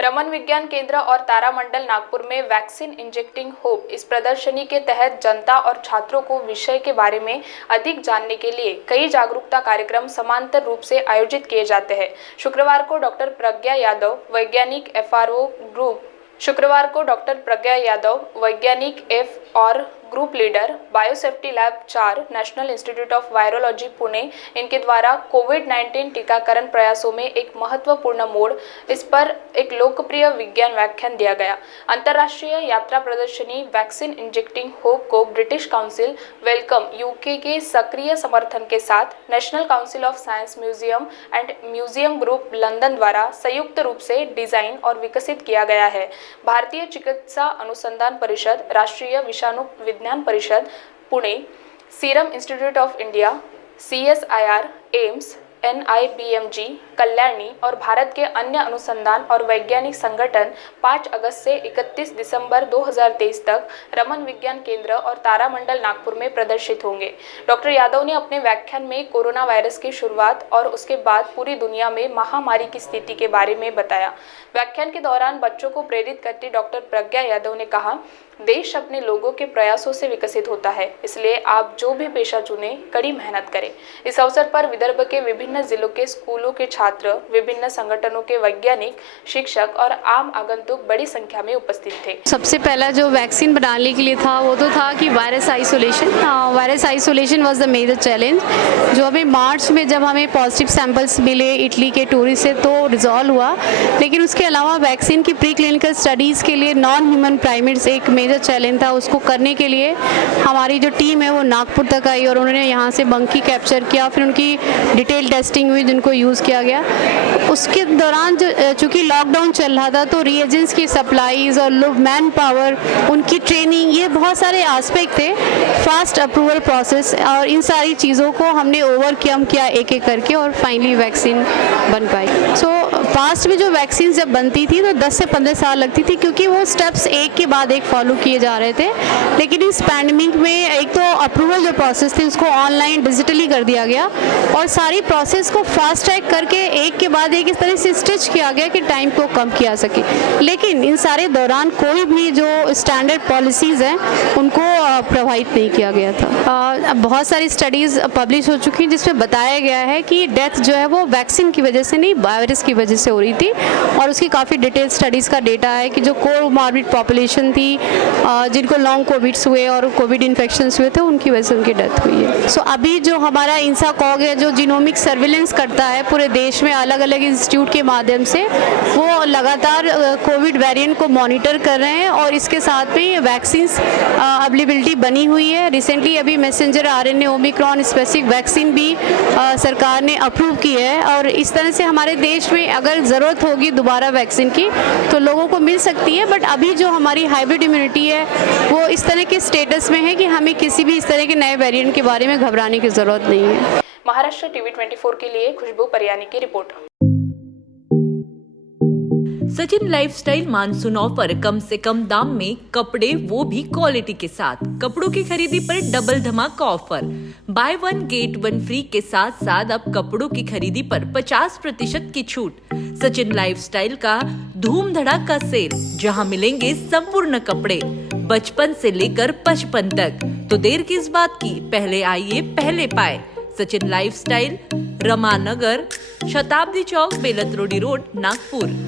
रमन विज्ञान केंद्र और तारामंडल नागपुर में वैक्सीन इंजेक्टिंग होप इस प्रदर्शनी के तहत जनता और छात्रों को विषय के बारे में अधिक जानने के लिए कई जागरूकता कार्यक्रम समांतर रूप से आयोजित किए जाते हैं। शुक्रवार को डॉक्टर प्रज्ञा यादव वैज्ञानिक एफ और group leader biosafety lab 4 national institute of virology Pune इनके द्वारा कोविड-19 टीकाकरण प्रयासों में एक महत्वपूर्ण मोड़ इस पर एक लोकप्रिय विज्ञान व्याख्यान दिया गया। अंतर्राष्ट्रीय यात्रा प्रदर्शनी वैक्सीन इंजेक्टिंग होप को ब्रिटिश काउंसिल वेलकम यूके के सक्रिय समर्थन के साथ national council of science museum and museum group London द्वारा संयुक्त रूप से डिजाइन और विकसित किया गया है। भारतीय चिकित्सा अनुसंधान परिषद, राष्ट्रीय विषाणु विज्ञान परिषद Pune, serum institute of India, CSIR, AIIMS, NIBMG, Kalyani और भारत के अन्य अनुसंधान और वैज्ञानिक संगठन 5 अगस्त से 31 दिसंबर 2023 तक रमन विज्ञान केंद्र और तारामंडल नागपुर में प्रदर्शित होंगे। डॉक्टर यादव ने अपने व्याख्यान में कोरोना वायरस की शुरुआत और उसके बाद पूरी दुनिया में महामारी की स्थिति के बारे में बताया। व्याख्यान के दौरान बच्चों को प्रेरित करती डॉक्टर प्रज्ञा यादव ने कहा, देश अपने लोगों के प्रयासों से विकसित होता है, इसलिए आप जो भी पेशा चुने कड़ी मेहनत करें। इस अवसर पर विदर्भ के विभिन्न जिलों के स्कूलों के छात्र, विभिन्न संगठनों के वैज्ञानिक, शिक्षक और आम आगंतुक बड़ी संख्या में उपस्थित थे। सबसे पहला जो वैक्सीन बनाने के लिए था वो तो था कि virus isolation was the major challenge, जो अभी मार्च में जब हमें पॉजिटिव सैंपल्स मिले इटली के टूरिस्ट से तो रिजॉल्व हुआ। लेकिन उसके अलावा वैक्सीन की प्री क्लिनिकल स्टडीज़ के लिए नॉन ह्यूमन प्राइमेट्स एक मेजर चैलेंज था। उसको करने के लिए हमारी जो टीम है वो नागपुर तक आई और उन्होंने यहाँ से मंकी कैप्चर किया, फिर उनकी डिटेल टेस्टिंग हुई जिनको यूज़ किया गया। उसके दौरान चूँकि लॉकडाउन चल रहा था तो रिएजेंट्स की सप्लाईज और मैन पावर, उनकी ट्रेनिंग, ये बहुत सारे एस्पेक्ट थे। फास्ट अप्रूवल प्रोसेस और इन सारी चीज़ों को हमने ओवरकम किया एक एक करके और फाइनली वैक्सीन बन पाई। सो पास्ट में जो वैक्सीन जब बनती थी तो 10 से 15 साल लगती थी क्योंकि वो स्टेप्स एक के बाद एक फॉलो किए जा रहे थे। लेकिन इस पैंडेमिक में एक तो अप्रूवल जो प्रोसेस थी उसको ऑनलाइन डिजिटली कर दिया गया और सारी प्रोसेस को फास्ट ट्रैक करके एक के बाद एक इस तरह से स्टिच किया गया कि टाइम को कम किया सके। लेकिन इन सारे दौरान कोई भी जो स्टैंडर्ड पॉलिसीज़ हैं उनको प्रभावित नहीं किया गया था। बहुत सारी स्टडीज़ पब्लिश हो चुकी हैं जिसमें बताया गया है कि डेथ जो है वो वैक्सीन की वजह से नहीं, वायरस की वजह से हो रही थी। और उसकी काफ़ी डिटेल स्टडीज़ का डेटा है कि जो कोमॉर्बिड पॉपुलेशन थी, जिनको लॉन्ग कोविड्स हुए और कोविड इन्फेक्शंस हुए थे, उनकी वजह से उनकी डेथ हुई है। सो अभी जो हमारा इंसाकॉग है जो जीनोमिक सर्विलेंस करता है पूरे देश में अलग अलग इंस्टीट्यूट के माध्यम से, वो लगातार कोविड वेरिएंट को मॉनिटर कर रहे हैं और इसके साथ में वैक्सीन्स अवेलेबिलिटी बनी हुई है। रिसेंटली अभी messenger RNA Omicron specific vaccine भी सरकार ने अप्रूव की है और इस तरह से हमारे देश में अगर ज़रूरत होगी दोबारा वैक्सीन की तो लोगों को मिल सकती है। बट अभी जो हमारी हाइब्रिड इम्यूनिटी है वो इस तरह के स्टेटस में है कि हमें किसी भी इस तरह के नए वेरिएंट के बारे में घबराने की ज़रूरत नहीं है। महाराष्ट्र टीवी 24 के लिए खुशबू परियानी की report. Sachin lifestyle monsoon offer, कम से कम दाम में कपड़े, वो भी क्वालिटी के साथ। कपड़ों की खरीदी पर डबल धमाका ऑफर, बाय 1 गेट 1 फ्री के साथ साथ अब कपड़ों की खरीदी पर 50% की छूट। सचिन लाइफस्टाइल का धूम धड़ाका सेल, जहां मिलेंगे संपूर्ण कपड़े बचपन से लेकर 55 तक। तो देर किस बात की, पहले आइए पहले पाए। सचिन लाइफस्टाइल, रमानगर, शताब्दी चौक, बेलत रोडी रोड, नागपुर।